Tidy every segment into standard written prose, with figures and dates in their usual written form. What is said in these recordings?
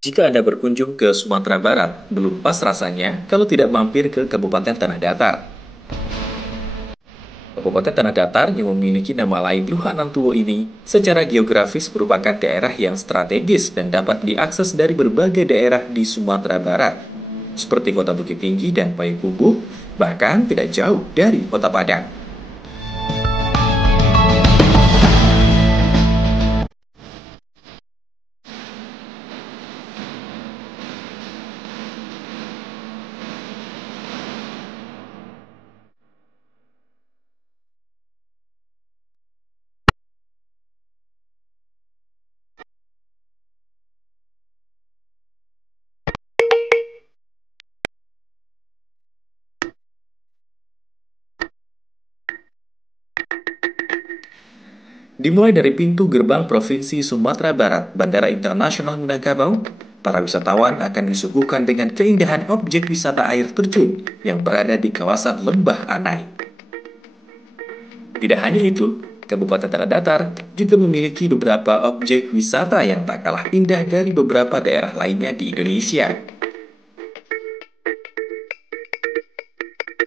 Jika Anda berkunjung ke Sumatera Barat, belum pas rasanya kalau tidak mampir ke Kabupaten Tanah Datar. Kabupaten Tanah Datar yang memiliki nama lain Luhanantuwo ini secara geografis merupakan daerah yang strategis dan dapat diakses dari berbagai daerah di Sumatera Barat, seperti Kota Bukit Tinggi dan Payakumbuh, bahkan tidak jauh dari Kota Padang. Dimulai dari pintu gerbang Provinsi Sumatera Barat, Bandara Internasional Minangkabau, para wisatawan akan disuguhkan dengan keindahan objek wisata air terjun yang berada di kawasan Lembah Anai. Tidak hanya itu, Kabupaten Tanah Datar juga memiliki beberapa objek wisata yang tak kalah indah dari beberapa daerah lainnya di Indonesia.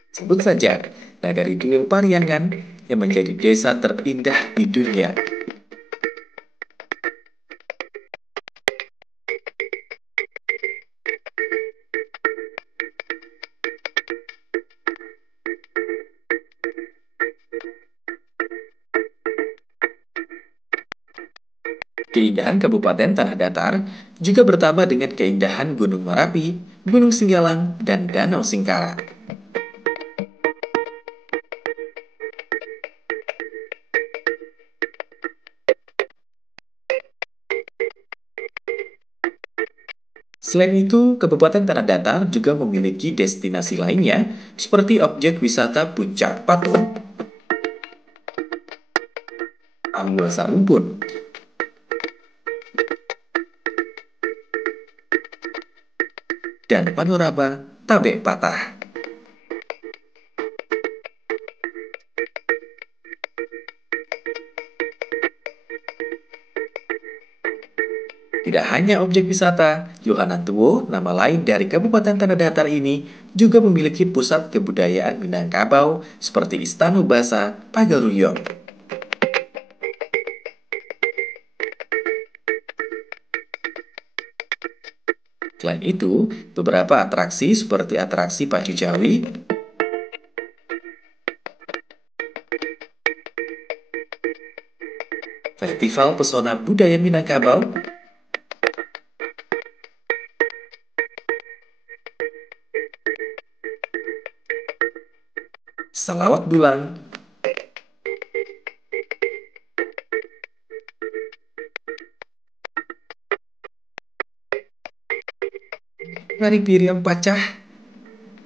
Sebut saja Nagari Duyung Pariangan yang menjadi desa terindah di dunia. Keindahan Kabupaten Tanah Datar juga bertambah dengan keindahan Gunung Merapi, Gunung Singgalang, dan Danau Singkara. Selain itu, Kabupaten Tanah Datar juga memiliki destinasi lainnya seperti objek wisata Puncak Patung, Ambul Sarumpun, dan panorama Tabek Patah. Tidak hanya objek wisata, Yohanantuwo, nama lain dari Kabupaten Tanah Datar ini, juga memiliki pusat kebudayaan Minangkabau seperti Istana Basa, Pagaruyung. Selain itu, beberapa atraksi seperti atraksi Pacu Jawi, Festival Pesona Budaya Minangkabau, Salawat Bulan, Nari Piring Pacah,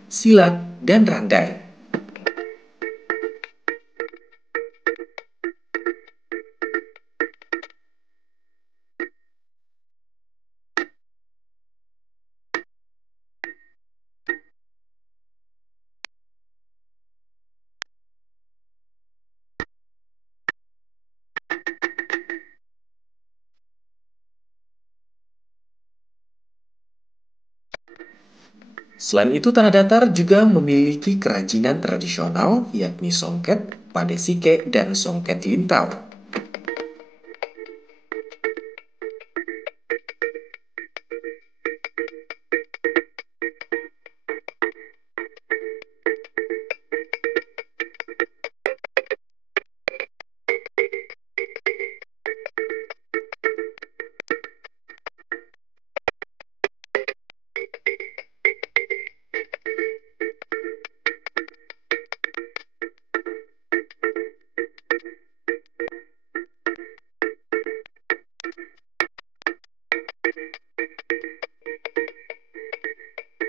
Silat, dan Randai. Selain itu, Tanah Datar juga memiliki kerajinan tradisional yakni songket, pandesike, dan songket lintau.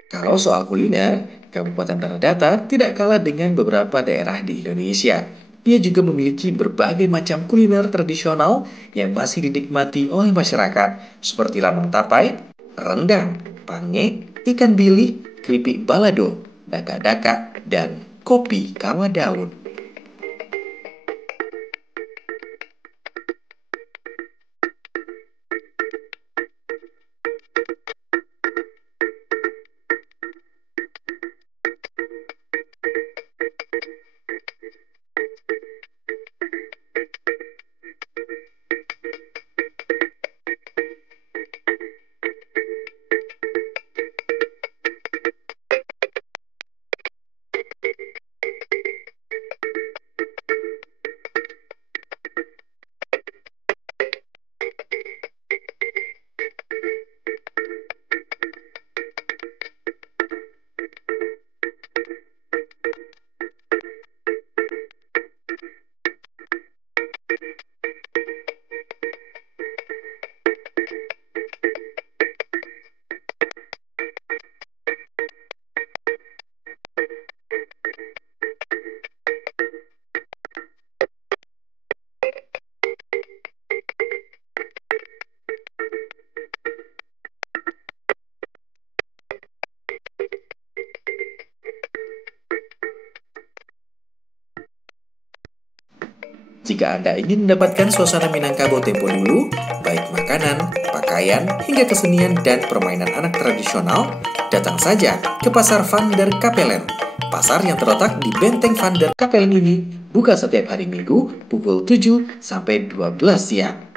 Kalau soal kuliner, Kabupaten Tanah Datar tidak kalah dengan beberapa daerah di Indonesia. Ia juga memiliki berbagai macam kuliner tradisional yang masih dinikmati oleh masyarakat, seperti lamang tapai, rendang, pange, ikan bili, keripik balado, daka-daka, dan kopi kawa daun. Jika Anda ingin mendapatkan suasana Minangkabau tempo dulu, baik makanan, pakaian, hingga kesenian dan permainan anak tradisional, datang saja ke Pasar Vander Kapellen. Pasar yang terletak di Benteng Vander Kapellen ini buka setiap hari Minggu pukul 7 sampai 12 siang.